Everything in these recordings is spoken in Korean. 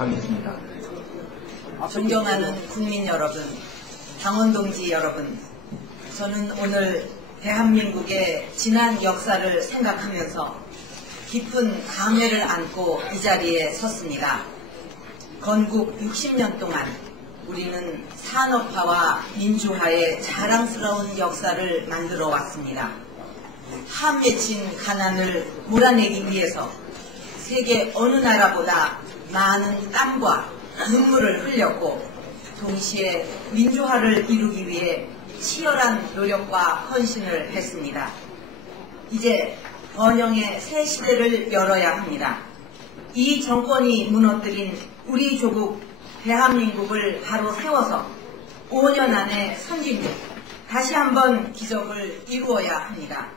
시작하겠습니다. 존경하는 국민 여러분, 당원 동지 여러분, 저는 오늘 대한민국의 지난 역사를 생각하면서 깊은 감회를 안고 이 자리에 섰습니다. 건국 60년 동안 우리는 산업화와 민주화의 자랑스러운 역사를 만들어 왔습니다. 한 맺힌 가난을 몰아내기 위해서 세계 어느 나라보다 많은 땀과 눈물을 흘렸고, 동시에 민주화를 이루기 위해 치열한 노력과 헌신을 했습니다. 이제 번영의 새 시대를 열어야 합니다. 이 정권이 무너뜨린 우리 조국 대한민국을 바로 세워서 5년 안에 선진국 다시 한번 기적을 이루어야 합니다.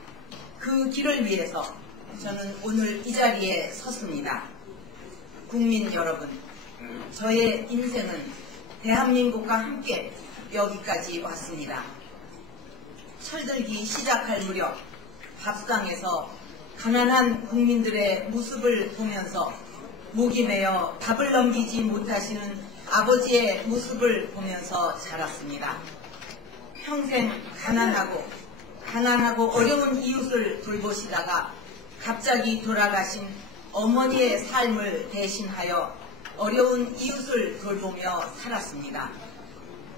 그 길을 위해서 저는 오늘 이 자리에 섰습니다. 국민 여러분, 저의 인생은 대한민국과 함께 여기까지 왔습니다. 철들기 시작할 무렵 밥상에서 가난한 국민들의 모습을 보면서 목이 메어 밥을 넘기지 못하시는 아버지의 모습을 보면서 자랐습니다. 평생 가난하고 어려운 이웃을 돌보시다가 갑자기 돌아가신 어머니의 삶을 대신하여 어려운 이웃을 돌보며 살았습니다.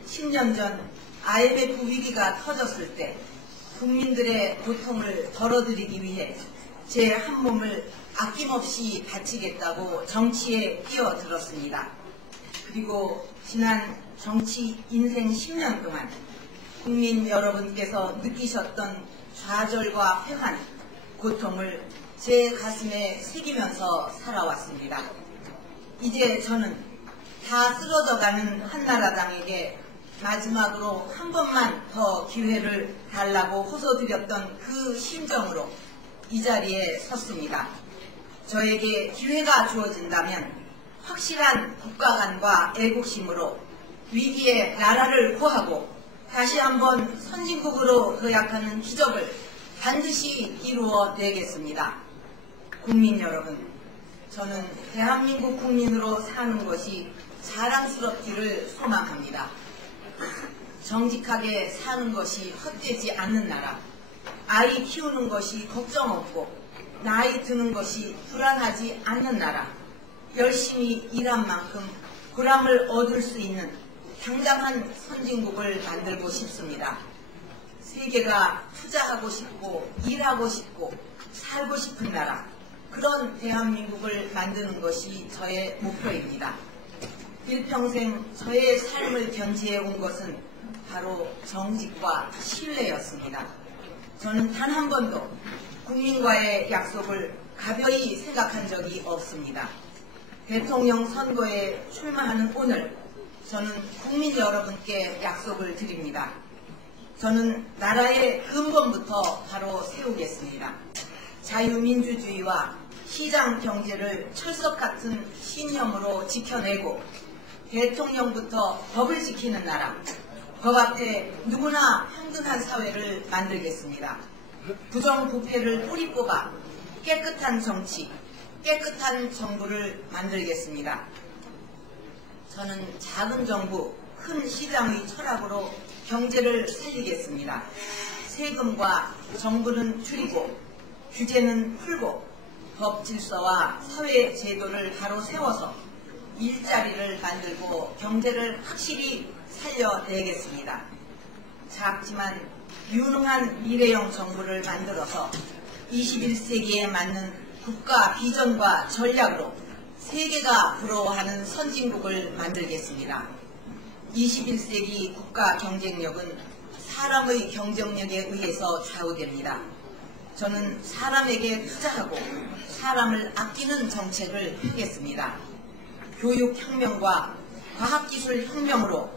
10년 전 IMF 위기가 터졌을 때 국민들의 고통을 덜어드리기 위해 제 한 몸을 아낌없이 바치겠다고 정치에 뛰어들었습니다. 그리고 지난 정치 인생 10년 동안 국민 여러분께서 느끼셨던 좌절과 회한, 고통을 제 가슴에 새기면서 살아왔습니다. 이제 저는 다 쓰러져가는 한나라당에게 마지막으로 한 번만 더 기회를 달라고 호소드렸던 그 심정으로 이 자리에 섰습니다. 저에게 기회가 주어진다면 확실한 국가관과 애국심으로 위기에 나라를 구하고 다시 한번 선진국으로 도약하는 기적을 반드시 이루어내겠습니다. 국민 여러분, 저는 대한민국 국민으로 사는 것이 자랑스럽기를 소망합니다. 정직하게 사는 것이 헛되지 않는 나라, 아이 키우는 것이 걱정 없고 나이 드는 것이 불안하지 않는 나라, 열심히 일한 만큼 보람을 얻을 수 있는 당당한 선진국을 만들고 싶습니다. 세계가 투자하고 싶고 일하고 싶고 살고 싶은 나라, 그런 대한민국을 만드는 것이 저의 목표입니다. 일평생 저의 삶을 견지해 온 것은 바로 정직과 신뢰였습니다. 저는 단 한 번도 국민과의 약속을 가벼이 생각한 적이 없습니다. 대통령 선거에 출마하는 오늘, 저는 국민 여러분께 약속을 드립니다. 저는 나라의 근본부터 바로 세우겠습니다. 자유민주주의와 시장 경제를 철석 같은 신념으로 지켜내고 대통령부터 법을 지키는 나라, 법 앞에 누구나 평등한 사회를 만들겠습니다. 부정부패를 뿌리 뽑아 깨끗한 정치, 깨끗한 정부를 만들겠습니다. 저는 작은 정부, 큰 시장의 철학으로 경제를 살리겠습니다. 세금과 정부는 줄이고 규제는 풀고 법 질서와 사회 제도를 바로 세워서 일자리를 만들고 경제를 확실히 살려내겠습니다. 작지만 유능한 미래형 정부를 만들어서 21세기에 맞는 국가 비전과 전략으로 세계가 부러워하는 선진국을 만들겠습니다. 21세기 국가 경쟁력은 사람의 경쟁력에 의해서 좌우됩니다. 저는 사람에게 투자하고 사람을 아끼는 정책을 하겠습니다. 교육혁명과 과학기술혁명으로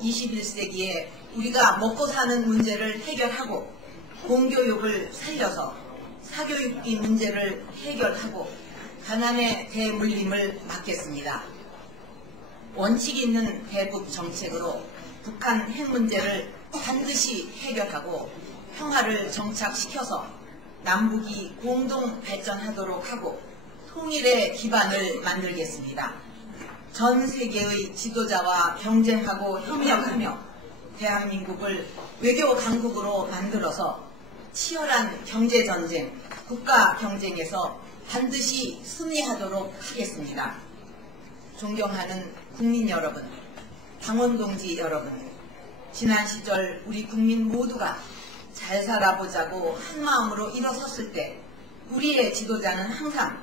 21세기에 우리가 먹고 사는 문제를 해결하고 공교육을 살려서 사교육비 문제를 해결하고 가난의 대물림을 막겠습니다. 원칙 있는 대북 정책으로 북한 핵 문제를 반드시 해결하고 평화를 정착시켜서 남북이 공동 발전하도록 하고 통일의 기반을 만들겠습니다. 전 세계의 지도자와 경쟁하고 협력하며 대한민국을 외교 강국으로 만들어서 치열한 경제전쟁, 국가 경쟁에서 반드시 승리하도록 하겠습니다. 존경하는 국민 여러분, 당원 동지 여러분, 지난 시절 우리 국민 모두가 잘 살아보자고 한마음으로 일어섰을 때 우리의 지도자는 항상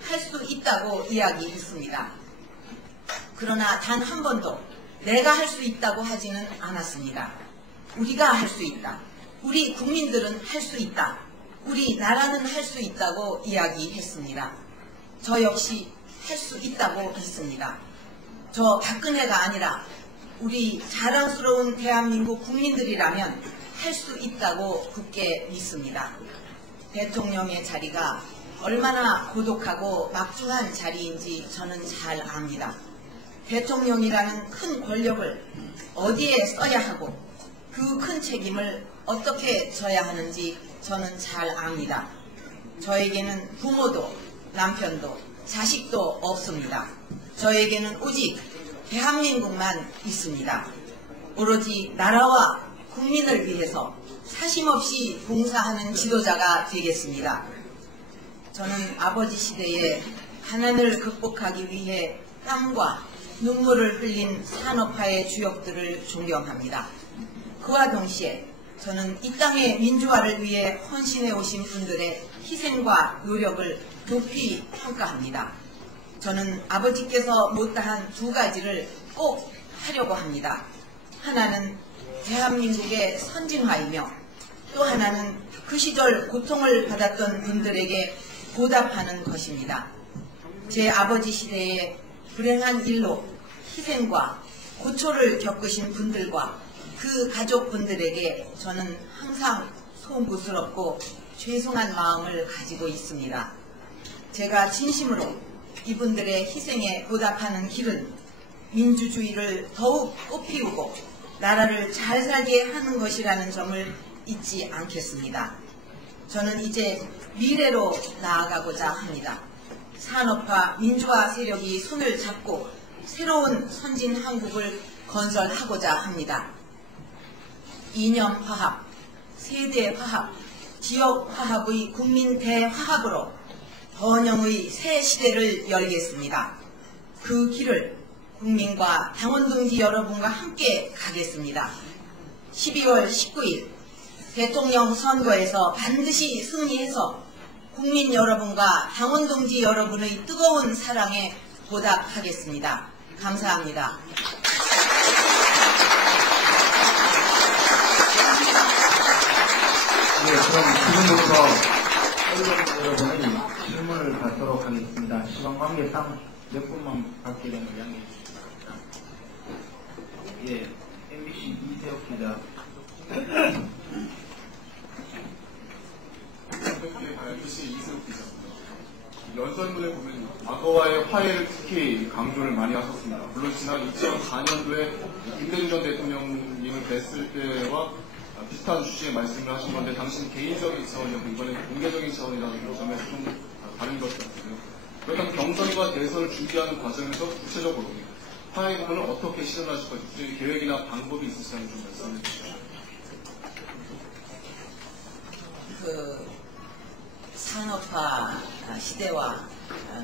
할 수 있다고 이야기했습니다. 그러나 단 한 번도 내가 할 수 있다고 하지는 않았습니다. 우리가 할 수 있다. 우리 국민들은 할 수 있다. 우리 나라는 할 수 있다고 이야기했습니다. 저 역시 할 수 있다고 믿습니다. 저 박근혜가 아니라 우리 자랑스러운 대한민국 국민들이라면 할 수 있다고 굳게 믿습니다. 대통령의 자리가 얼마나 고독하고 막중한 자리인지 저는 잘 압니다. 대통령이라는 큰 권력을 어디에 써야 하고 그 큰 책임을 어떻게 져야 하는지 저는 잘 압니다. 저에게는 부모도 남편도 자식도 없습니다. 저에게는 오직 대한민국만 있습니다. 오로지 나라와 국민을 위해서 사심없이 봉사하는 지도자가 되겠습니다. 저는 아버지 시대에 가난을 극복하기 위해 땀과 눈물을 흘린 산업화의 주역들을 존경합니다. 그와 동시에 저는 이 땅의 민주화를 위해 헌신해 오신 분들의 희생과 노력을 높이 평가합니다. 저는 아버지께서 못다한 두 가지를 꼭 하려고 합니다. 하나는 대한민국의 선진화이며 또 하나는 그 시절 고통을 받았던 분들에게 보답하는 것입니다. 제 아버지 시대에 불행한 일로 희생과 고초를 겪으신 분들과 그 가족분들에게 저는 항상 송구스럽고 죄송한 마음을 가지고 있습니다. 제가 진심으로 이분들의 희생에 보답하는 길은 민주주의를 더욱 꽃피우고 나라를 잘 살게 하는 것이라는 점을 잊지 않겠습니다. 저는 이제 미래로 나아가고자 합니다. 산업화, 민주화 세력이 손을 잡고 새로운 선진 한국을 건설하고자 합니다. 이념 화합, 세대 화합, 지역 화합의 국민 대화합으로 번영의 새 시대를 열겠습니다. 그 길을 국민과 당원 동지 여러분과 함께 가겠습니다. 12월 19일 대통령 선거에서 반드시 승리해서 국민 여러분과 당원 동지 여러분의 뜨거운 사랑에 보답하겠습니다. 감사합니다. 네, 그럼 지금부터 여러분이 질문을 받도록 하겠습니다. 시간 관계상 몇 분만 받게 되면 양해해 주십시오. 예, MBC 이세혁 기자. MBC 이세혁 기자입니다. 연설문에 보면 과거와의 화해를 특히 강조를 많이 하셨습니다. 물론 지난 2004년도에 김대중 전 대통령님을 뵀을 때와 비슷한 취지의 말씀을 하신 건데 당신 개인적인 차원이었고 이번에 공개적인 차원이라는 점에서 좀 다른 것 같고요. 그렇다면 경선과 대선을 준비하는 과정에서 구체적으로 화해 부분을 어떻게 실현하실 건지 구체적인 계획이나 방법이 있으시다면 좀 말씀해 주시죠. 산업화 시대와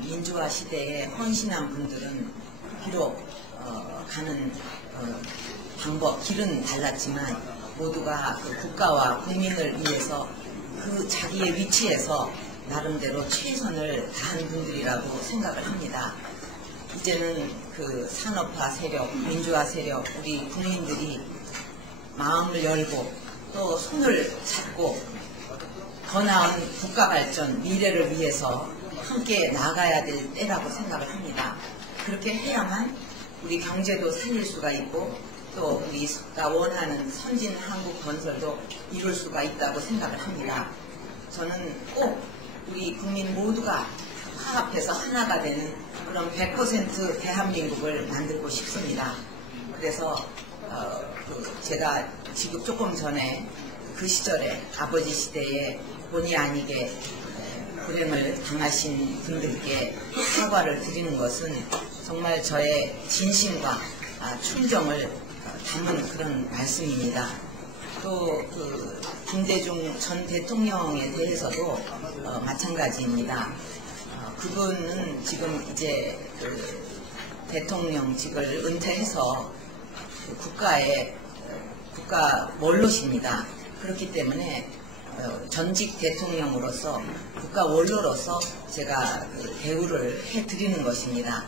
민주화 시대에 헌신한 분들은 비록 가는 방법, 길은 달랐지만 모두가 그 국가와 국민을 위해서 그 자기의 위치에서 나름대로 최선을 다한 분들이라고 생각을 합니다. 이제는 그 산업화 세력, 민주화 세력, 우리 국민들이 마음을 열고 또 손을 잡고 더 나은 국가 발전, 미래를 위해서 함께 나가야 될 때라고 생각을 합니다. 그렇게 해야만 우리 경제도 살릴 수가 있고 또 우리가 원하는 선진 한국 건설도 이룰 수가 있다고 생각을 합니다. 저는 꼭 우리 국민 모두가 화합해서 하나가 되는 그런 100% 대한민국을 만들고 싶습니다. 그래서 제가 지금 조금 전에 그 시절에 아버지 시대에 본의 아니게 불행을 당하신 분들께 사과를 드리는 것은 정말 저의 진심과 충정을 담은 그런 말씀입니다. 또 그 김대중 전 대통령에 대해서도 마찬가지입니다. 그분은 지금 이제 그 대통령직을 은퇴해서 국가 원로십니다. 그렇기 때문에 전직 대통령으로서 국가 원로로서 제가 그 대우를 해드리는 것입니다.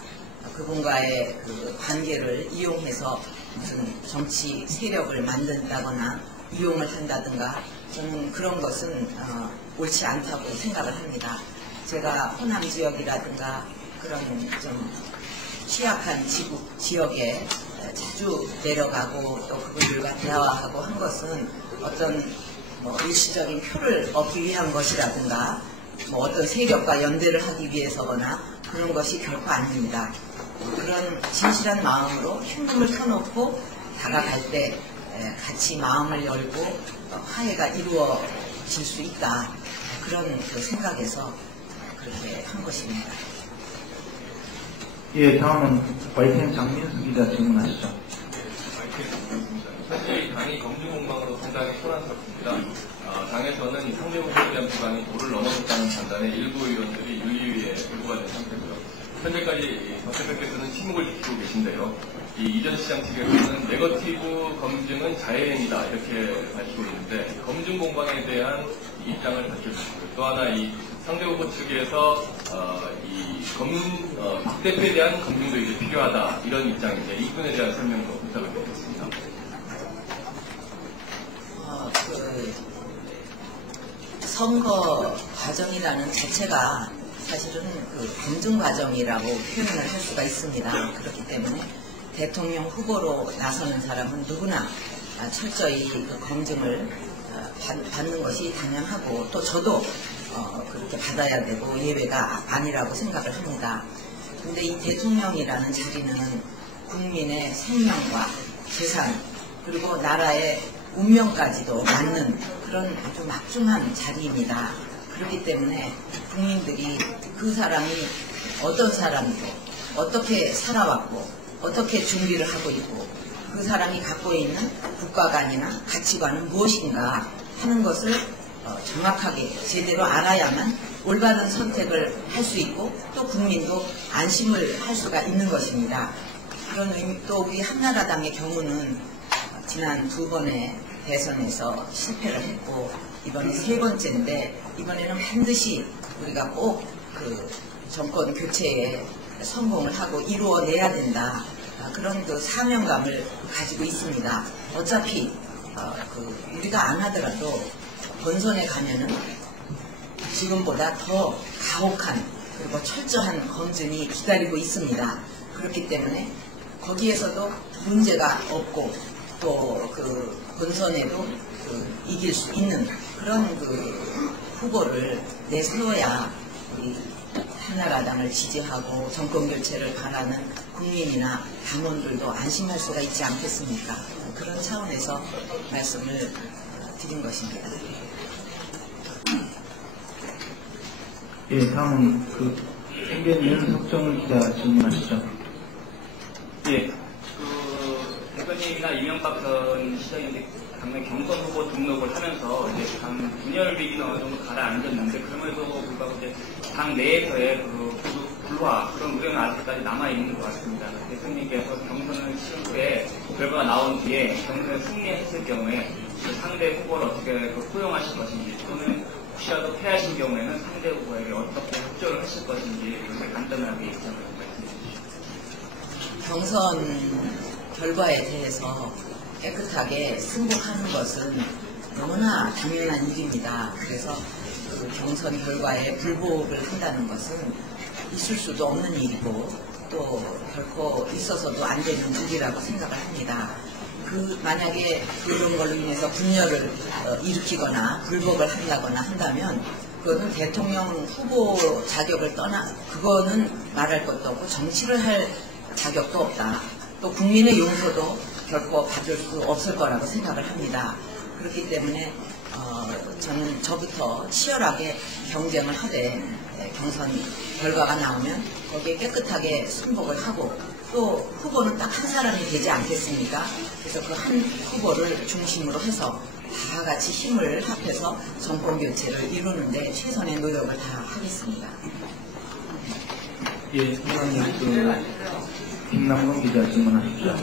그분과의 그 관계를 이용해서 무슨 정치 세력을 만든다거나 이용을 한다든가 저는 그런 것은 옳지 않다고 생각을 합니다. 제가 호남 지역이라든가 그런 좀 취약한 지역에 자주 내려가고 또 그분들과 대화하고 한 것은 어떤 일시적인 표를 얻기 위한 것이라든가 어떤 세력과 연대를 하기 위해서거나 그런 것이 결코 아닙니다. 그런 진실한 마음으로 힘듦을 터놓고 다가갈 때 같이 마음을 열고 화해가 이루어질 수 있다. 그런 그 생각에서 그렇게 한 것입니다. 예, 다음은 YTN 장민수 기자 질문하시죠. 사실 이 당이 검증공방으로 상당히 소란스럽습니다. 당에서는 상대 후보에 대한 부당이 도를 넘어섰다는 판단에 일부 의원들이 윤리위에 불구가 된 상태고요. 현재까지 박 대표께서는 침묵을 지키고 계신데요. 이 이전 시장 측에서는 네거티브 검증은 자해행위다 이렇게 밝히고 있는데 검증 공방에 대한 입장을 밝혀주시고요. 또 하나 이 상대 후보 측에서 박 대표에 대한 검증도 이제 필요하다 이런 입장인데 이 부분에 대한 설명도 부탁드리겠습니다. 선거 과정이라는 자체가 사실은 그 검증 과정이라고 표현을 할 수가 있습니다. 그렇기 때문에 대통령 후보로 나서는 사람은 누구나 철저히 그 검증을 받는 것이 당연하고 또 저도 그렇게 받아야 되고 예외가 아니라고 생각을 합니다. 근데 이 대통령이라는 자리는 국민의 생명과 재산 그리고 나라의 운명까지도 맞는 그런 아주 막중한 자리입니다. 그렇기 때문에 국민들이 그 사람이 어떤 사람이고 어떻게 살아왔고 어떻게 준비를 하고 있고 그 사람이 갖고 있는 국가관이나 가치관은 무엇인가 하는 것을 정확하게 제대로 알아야만 올바른 선택을 할 수 있고 또 국민도 안심을 할 수가 있는 것입니다. 그런 의미 또 우리 한나라당의 경우는 지난 2번의 대선에서 실패를 했고 이번이 3번째인데 이번에는 반드시 우리가 꼭 그 정권 교체에 성공을 하고 이루어내야 된다. 그런 그 사명감을 가지고 있습니다. 어차피 우리가 안 하더라도 본선에 가면은 지금보다 더 가혹한 그리고 철저한 검증이 기다리고 있습니다. 그렇기 때문에 거기에서도 문제가 없고 또 그 본선에도 이길 수 있는 그런 그 후보를 내세워야 우리 한나라당을 지지하고 정권 교체를 바라는 국민이나 당원들도 안심할 수가 있지 않겠습니까? 그런 차원에서 말씀을 드린 것입니다. 예, 다음은 그 생견 윤석정 기자 질문하시죠. 예, 대표님이나 이명박 전 시장이 당내 경선 후보 등록을 하면서 이제 당 분열 위기는 어느 정도 가라앉았는데 그럼에도 불구하고 이제 당 내에서의 그 불화 그런 우려는 아직까지 남아 있는 것 같습니다. 대표님께서 경선을 치른 후에 결과가 나온 뒤에 경선에 승리했을 경우에 그 상대 후보를 어떻게 포용하실 것인지 또는 혹시라도 패하신 경우에는 상대 후보에게 어떻게 협조를 하실 것인지 이렇게 간단하게 입장을 말씀해 주시죠. 경선 결과에 대해서 깨끗하게 승복하는 것은 너무나 당연한 일입니다. 그래서 그 경선 결과에 불복을 한다는 것은 있을 수도 없는 일이고 또 결코 있어서도 안 되는 일이라고 생각을 합니다. 만약에 그런 걸로 인해서 분열을 일으키거나 불복을 한다거나 한다면 그거는 대통령 후보 자격을 그거는 말할 것도 없고 정치를 할 자격도 없다. 또 국민의 용서도 결코 받을 수 없을 거라고 생각을 합니다. 그렇기 때문에 저는 저부터 치열하게 경쟁을 하되 경선 결과가 나오면 거기에 깨끗하게 승복을 하고 또 후보는 딱 한 사람이 되지 않겠습니까? 그래서 그 한 후보를 중심으로 해서 다 같이 힘을 합해서 정권 교체를 이루는데 최선의 노력을 다 하겠습니다. 예, 선생님, 김남건 기자 질문하십시오.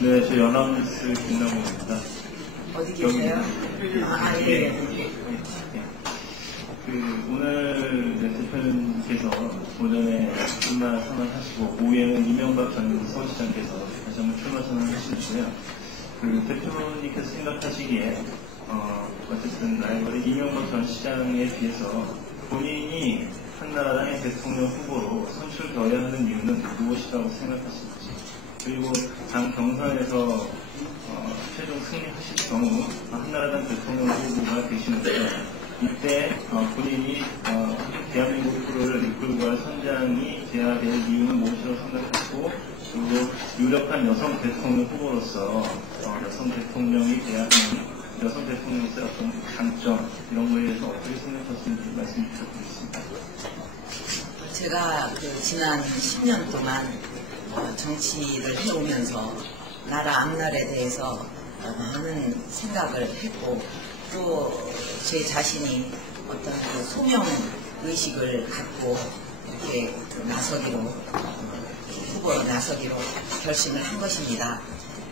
네, 저 연합뉴스 김남곤입니다. 어디 계세요? 예. 오늘 대표님께서 오전에 출마 선언하시고 오후에는 이명박 전 서울시장께서 다시 한번 출마 선언하시는데요. 대표님께서 생각하시기에 어쨌든 라이벌이 이명박 전 시장에 비해서 본인이 한나라당의 대통령 후보로 선출되어야 하는 이유는 무엇이라고 생각하시는지, 그리고 당 경선에서 최종 승리하실 경우 한나라당 대통령 후보가 되시는데 이때 본인이 대한민국 프로를 이끌고 갈 선장이 돼야 될 이유는 무엇이라고 생각하시고, 그리고 유력한 여성 대통령 후보로서 여성 대통령이 돼야 하는 여성 대통령의 어떤 장점 이런 거에 대해서 어떻게 생각하시는지 말씀 부탁드리겠습니다. 제가 지난 10년 동안 정치를 해오면서 나라 앞날에 대해서 많은 생각을 했고 또 제 자신이 어떤 소명 의식을 갖고 이렇게 나서기로 후보로 나서기로 결심을 한 것입니다.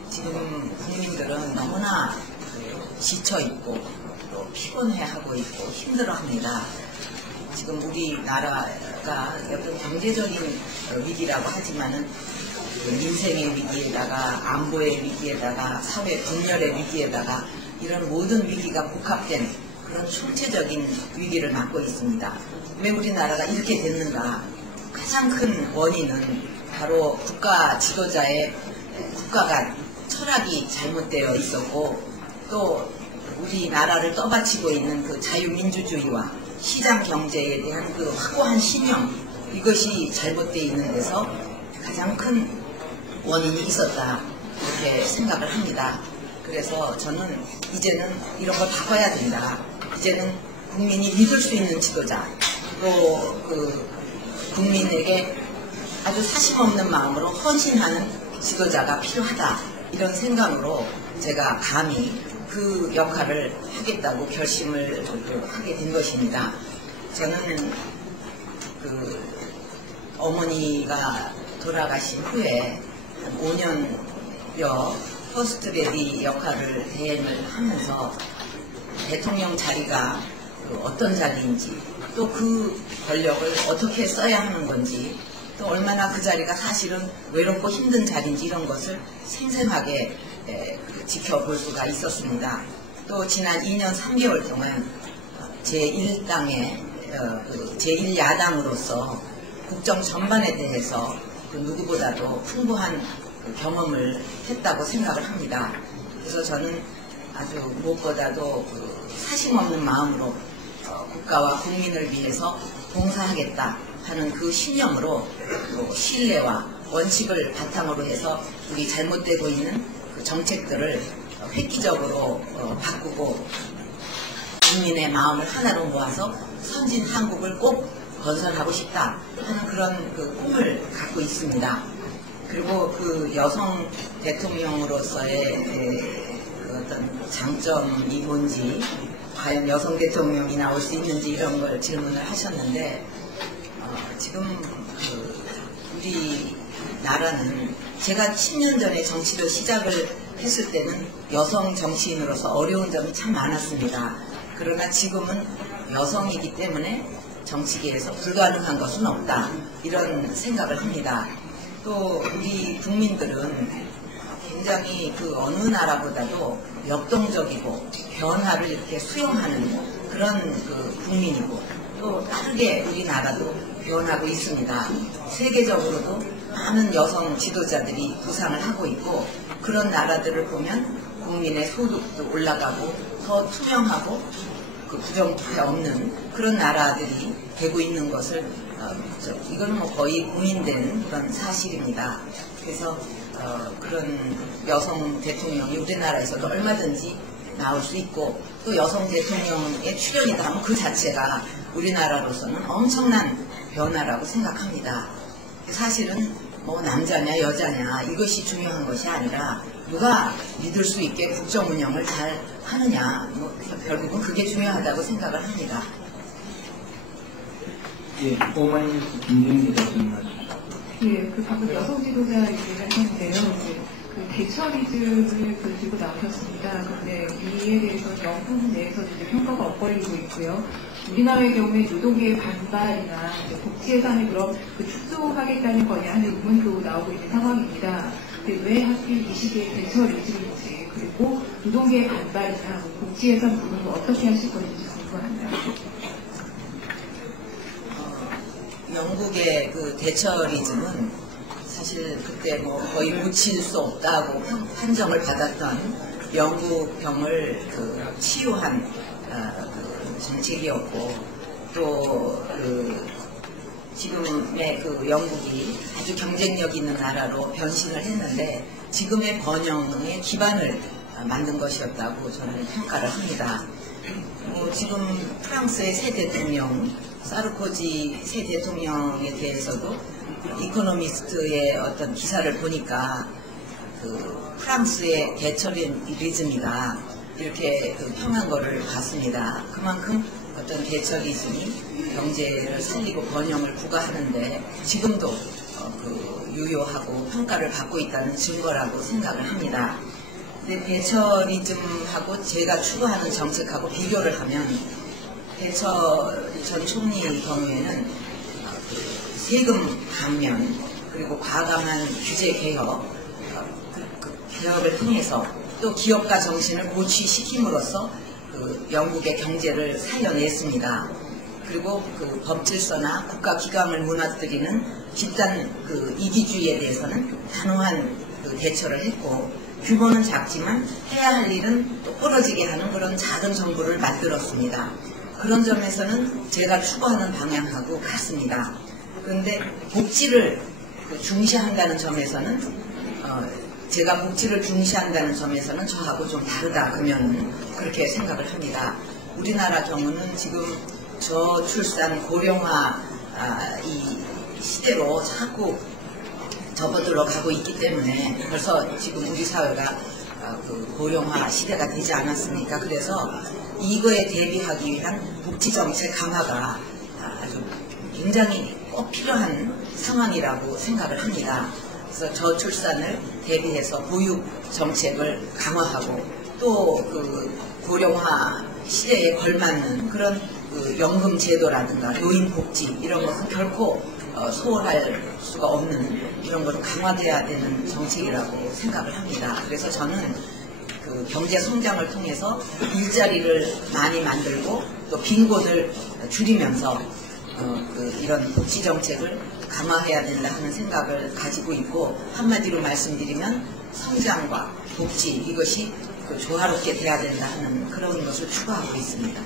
지금 국민들은 너무나 지쳐 있고 또 피곤해하고 있고 힘들어합니다. 지금 우리나라가 어떤 경제적인 위기라고 하지만은 민생의 위기에다가 안보의 위기에다가 사회 분열의 위기에다가 이런 모든 위기가 복합된 그런 총체적인 위기를 맞고 있습니다. 왜 우리나라가 이렇게 됐는가? 가장 큰 원인은 바로 국가 지도자의 국가가 철학이 잘못되어 있었고 또 우리나라를 떠받치고 있는 그 자유민주주의와 시장 경제에 대한 그 확고한 신념, 이것이 잘못되어 있는 데서 가장 큰 원인이 있었다 이렇게 생각을 합니다. 그래서 저는 이제는 이런 걸 바꿔야 된다. 이제는 국민이 믿을 수 있는 지도자, 또 국민에게 아주 사심없는 마음으로 헌신하는 지도자가 필요하다. 이런 생각으로 제가 감히 그 역할을 하겠다고 결심을 하게 된 것입니다. 저는 어머니가 돌아가신 후에 한 5년여 퍼스트레디 역할을 대행을 하면서 대통령 자리가 어떤 자리인지 또 그 권력을 어떻게 써야 하는 건지 또 얼마나 그 자리가 사실은 외롭고 힘든 자리인지 이런 것을 생생하게 지켜볼 수가 있었습니다. 또 지난 2년 3개월 동안 제1당의 제1야당으로서 국정 전반에 대해서 누구보다도 풍부한 경험을 했다고 생각을 합니다. 그래서 저는 아주 무엇보다도 사심없는 마음으로 국가와 국민을 위해서 봉사하겠다 하는 그 신념으로 또 신뢰와 원칙을 바탕으로 해서 우리 잘못되고 있는 그 정책들을 획기적으로 바꾸고 국민의 마음을 하나로 모아서 선진 한국을 꼭 건설하고 싶다 하는 그런 꿈을 갖고 있습니다. 그리고 그 여성 대통령으로서의 어떤 장점이 뭔지, 과연 여성 대통령이 나올 수 있는지 이런 걸 질문을 하셨는데, 지금 우리나라는 제가 10년 전에 정치를 시작을 했을 때는 여성 정치인으로서 어려운 점이 참 많았습니다. 그러나 지금은 여성이기 때문에 정치계에서 불가능한 것은 없다 이런 생각을 합니다. 또 우리 국민들은 굉장히 어느 나라보다도 역동적이고 변화를 이렇게 수용하는 그런 국민이고 또 빠르게 우리나라도 변하고 있습니다. 세계적으로도 많은 여성 지도자들이 부상을 하고 있고 그런 나라들을 보면 국민의 소득도 올라가고 더 투명하고 부정부패 없는 그런 나라들이 되고 있는 것을 이건 거의 공인된 그런 사실입니다. 그래서 그런 여성 대통령이 우리나라에서도 얼마든지 나올 수 있고 또 여성 대통령의 출연이다 하면 그 자체가 우리나라로서는 엄청난 변화라고 생각합니다. 사실은 뭐 남자냐 여자냐 이것이 중요한 것이 아니라 누가 믿을 수 있게 국정 운영을 잘 하느냐, 뭐 결국은 그게 중요하다고 생각을 합니다. 예, 오마이뉴스 김진희 기자 질문하십시오. 예, 방금 여성 지도자 얘기를 하셨는데요. 이제 대처리즘을 들고 나오셨습니다. 그런데 이에 대해서 영국 내에서 이제 평가가 엇갈리고 있고요. 우리나라의 경우에 노동계의 반발이나 복지 예산을 그럼 축소하겠다는 거냐 하는 의문도 나오고 있는 상황입니다. 근데 왜 하필 이 시기에 대처리즘인지, 그리고 노동계의 반발이나 복지 예산 부분을 어떻게 하실 건지 궁금합니다. 영국의 그 대처리즘은 사실 그때 뭐 거의 고칠 수 없다고 판정을 받았던 영국병을 그 치유한 그 정책이었고, 또 그 지금의 그 영국이 아주 경쟁력 있는 나라로 변신을 했는데 지금의 번영의 기반을 만든 것이었다고 저는 평가를 합니다. 지금 프랑스의 새 대통령 사르코지 새 대통령에 대해서도 이코노미스트의 어떤 기사를 보니까 그 프랑스의 대처리즘이다 이렇게 평한 거를 봤습니다. 그만큼 어떤 대처리즘이 경제를 살리고 번영을 부과하는데 지금도 유효하고 평가를 받고 있다는 증거라고 생각을 합니다. 근데 대처리즘하고 제가 추구하는 정책하고 비교를 하면 대처 전 총리 경우에는 세금 감면 그리고 과감한 규제 개혁, 개혁을 통해서 또 기업가 정신을 고취시킴으로써 그 영국의 경제를 살려냈습니다. 그리고 그 법질서나 국가기강을 무너뜨리는 집단 그 이기주의에 대해서는 단호한 그 대처를 했고, 규모는 작지만 해야 할 일은 똑부러지게 하는 그런 작은 정부를 만들었습니다. 그런 점에서는 제가 추구하는 방향하고 같습니다. 그런데 복지를 중시한다는 점에서는 제가 복지를 중시한다는 점에서는 저하고 좀 다르다 그러면 그렇게 생각을 합니다. 우리나라 경우는 지금 저출산 고령화 이 시대로 자꾸 접어들어 가고 있기 때문에 벌써 지금 우리 사회가 그 고령화 시대가 되지 않았습니까? 그래서 이거에 대비하기 위한 복지정책 강화가 아주 굉장히 꼭 필요한 상황이라고 생각을 합니다. 그래서 저출산을 대비해서 보육 정책을 강화하고 또 그 고령화 시대에 걸맞는 그런 그 연금 제도라든가 노인 복지 이런 것은 결코 소홀할 수가 없는 이런 것은 강화돼야 되는 정책이라고 생각을 합니다. 그래서 저는 그 경제 성장을 통해서 일자리를 많이 만들고 또 빈곤을 줄이면서 이런 복지 정책을 강화해야 된다 하는 생각을 가지고 있고, 한마디로 말씀드리면 성장과 복지 이것이 조화롭게 돼야 된다 하는 그런 것을 추구하고 있습니다.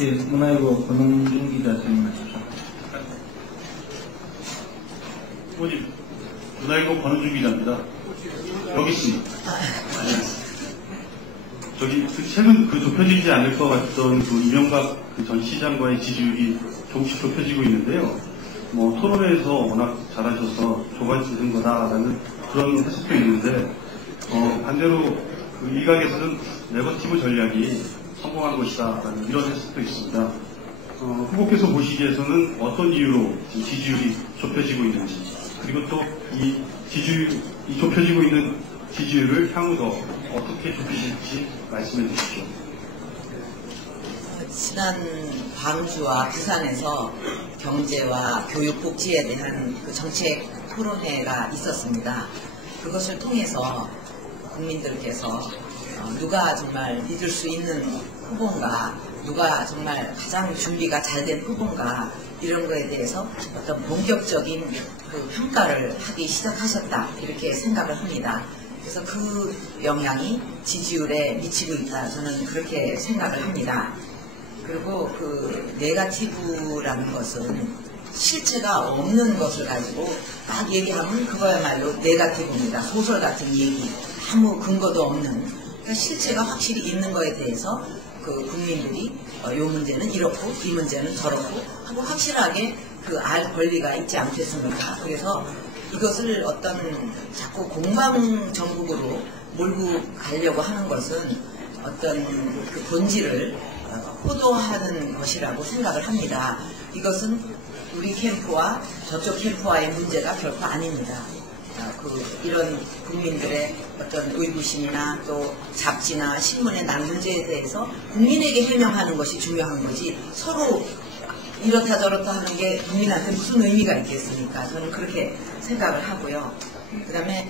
예, 문화일보 권홍준 기자 질문하십시오. 후보님, 문화일보 권홍준 기자입니다. 여기 있습니다. 저기 최근 좁혀지지 않을 것 같던 이명박 전 시장과의 지지율이 조금씩 좁혀지고 있는데요. 뭐 토론회에서 워낙 잘하셔서 좁아지는 거다라는 그런 해석도 있는데, 반대로 그 일각에서는 네거티브 전략이 성공한 것이다라는 이런 해석도 있습니다. 후보께서 보시기에서는 어떤 이유로 지지율이 좁혀지고 있는지, 그리고 또 이 좁혀지고 있는 지지율을 향후도 어떻게 좁히실지 말씀해 주십시오. 지난 광주와 부산에서 경제와 교육 복지에 대한 그 정책 토론회가 있었습니다. 그것을 통해서 국민들께서 누가 정말 믿을 수 있는 후보인가, 누가 정말 가장 준비가 잘 된 후보인가, 이런 거에 대해서 어떤 본격적인 그 평가를 하기 시작하셨다 이렇게 생각을 합니다. 그래서 그 영향이 지지율에 미치고 있다, 저는 그렇게 생각을 합니다. 그리고 그 네거티브라는 것은 실체가 없는 것을 가지고 막 얘기하면 그거야말로 네거티브입니다. 소설 같은 얘기, 아무 근거도 없는 그러니까 실체가 확실히 있는 거에 대해서 그 국민들이 요 문제는 이렇고 이 문제는 저렇고 하고 확실하게 그 알 권리가 있지 않겠습니까? 그래서 이것을 어떤 자꾸 공방 정국으로 몰고 가려고 하는 것은 어떤 그 본질을 호도하는 것이라고 생각을 합니다. 이것은 우리 캠프와 저쪽 캠프와의 문제가 결코 아닙니다. 이런 국민들의 어떤 의구심이나 또 잡지나 신문에 난 문제에 대해서 국민에게 해명하는 것이 중요한 거지 서로 이렇다 저렇다 하는 게 국민한테 무슨 의미가 있겠습니까? 저는 그렇게 생각을 하고요. 그 다음에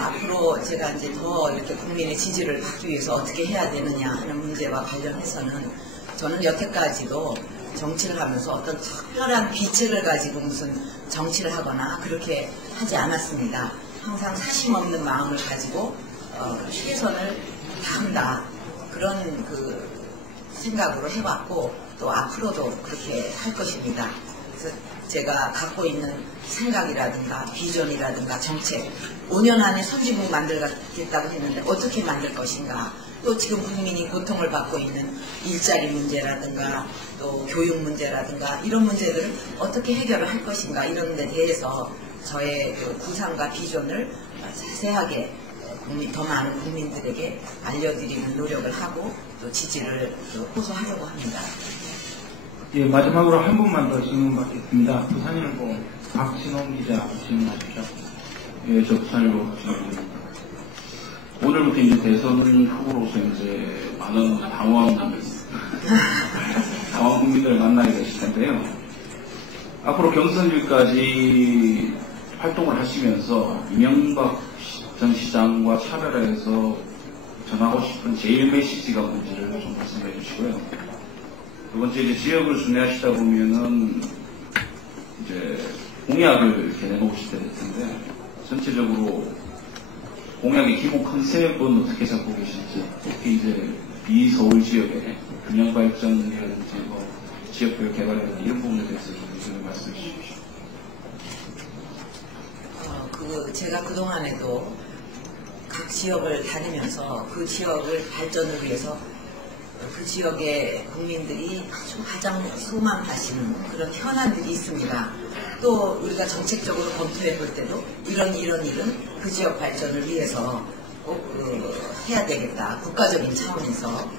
앞으로 제가 이제 더 이렇게 국민의 지지를 받기 위해서 어떻게 해야 되느냐 하는 문제와 관련해서는 저는 여태까지도 정치를 하면서 어떤 특별한 비책을 가지고 무슨 정치를 하거나 그렇게 하지 않았습니다. 항상 사심 없는 마음을 가지고 최선을 다한다 그런 그 생각으로 해왔고 또 앞으로도 그렇게 할 것입니다. 그래서 제가 갖고 있는 생각이라든가 비전이라든가 정책 5년 안에 선진국 만들겠다고 했는데 어떻게 만들 것인가 또 지금 국민이 고통을 받고 있는 일자리 문제라든가 또 교육 문제라든가 이런 문제들을 어떻게 해결을 할 것인가 이런 데 대해서 저의 그 구상과 비전을 자세하게 더 많은 국민들에게 알려드리는 노력을 하고 또 지지를 호소하려고 합니다. 예, 마지막으로 한 분만 더 질문 받겠습니다. 부산일보 박진홍 기자 질문하십시오. 예, 저 부산일보 박진홍입니다. 오늘부터 이제 대선 후보로서 이제 많은 당원 국민들 만나게 되실 텐데요. 앞으로 경선일까지 활동을 하시면서 이명박 전 시장과 차별화해서 전하고 싶은 제일 메시지가 뭔지를 좀 말씀해 주시고요. 두 번째, 이제 지역을 순회하시다 보면은 이제 공약을 이렇게 내놓으실 때 될 텐데, 전체적으로 공약의 기본 컨셉은 어떻게 잡고 계실지, 특히 이제 비서울 지역의 균형 발전이라든지 뭐 지역별 개발이라든지 이런 부분에 대해서 좀 말씀해 주십시오. 제가 그동안에도 각 지역을 다니면서 그 지역을 발전을 위해서 그 지역의 국민들이 아주 가장 소망하시는 그런 현안들이 있습니다. 또 우리가 정책적으로 검토해 볼 때도 이런 일은 그 지역 발전을 위해서 꼭 해야 되겠다. 국가적인 차원에서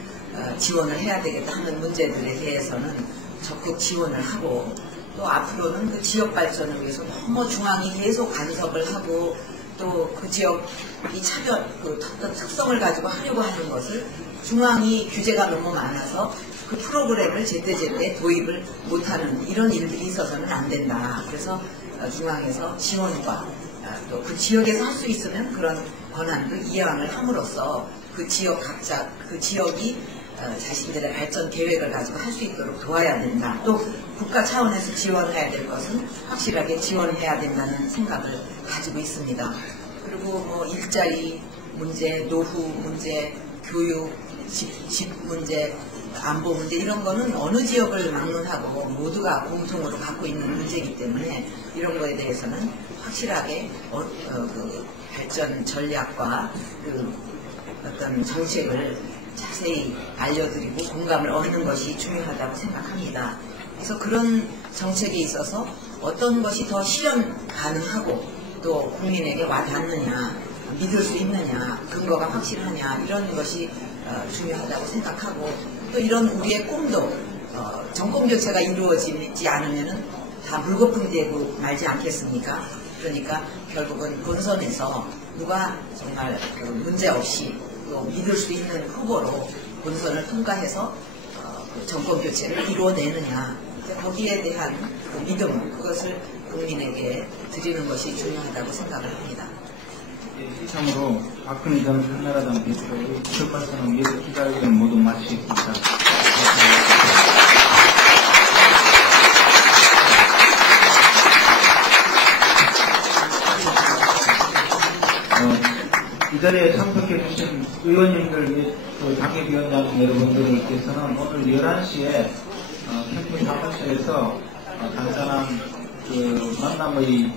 지원을 해야 되겠다 하는 문제들에 대해서는 적극 지원을 하고 또 앞으로는 그 지역 발전을 위해서 너무 중앙이 계속 간섭을 하고 또 그 지역이 차별, 그 어떤 특성을 가지고 하려고 하는 것을 중앙이 규제가 너무 많아서 그 프로그램을 제때제때 도입을 못하는 이런 일들이 있어서는 안 된다. 그래서 중앙에서 지원과 또 그 지역에서 할 수 있으면 그런 권한도 이양을 함으로써 그 지역 각자, 그 지역이 자신들의 발전 계획을 가지고 할 수 있도록 도와야 된다. 또 국가 차원에서 지원해야 될 것은 확실하게 지원해야 된다는 생각을 가지고 있습니다. 그리고 뭐 일자리 문제, 노후 문제, 교육, 집 문제, 안보 문제 이런 거는 어느 지역을 막론하고 모두가 공통으로 갖고 있는 문제이기 때문에 이런 거에 대해서는 확실하게 그 발전 전략과 그 어떤 정책을 자세히 알려드리고 공감을 얻는 것이 중요하다고 생각합니다. 그래서 그런 정책에 있어서 어떤 것이 더 실현 가능하고 또 국민에게 와닿느냐, 믿을 수 있느냐, 근거가 확실하냐 이런 것이 중요하다고 생각하고 또 이런 우리의 꿈도 정권 교체가 이루어지지 않으면은 다 물거품 되고 말지 않겠습니까? 그러니까 결국은 본선에서 누가 정말 그 문제 없이 또 믿을 수 있는 후보로 본선을 통과해서 정권 교체를 이루어내느냐 거기에 대한 그 믿음 그것을 국민에게 드리는 것이 중요하다고 생각을 합니다. 예, 이상으로 박근혜 전 한나라당 대표의 첫 발언은 예속 기자회견 모두 마치겠습니다. 이 자리에 참석해 주신 의원님들, 당협위원장 여러분들께서는 오늘 11시에 캠프 사무실에서 간단한 만남의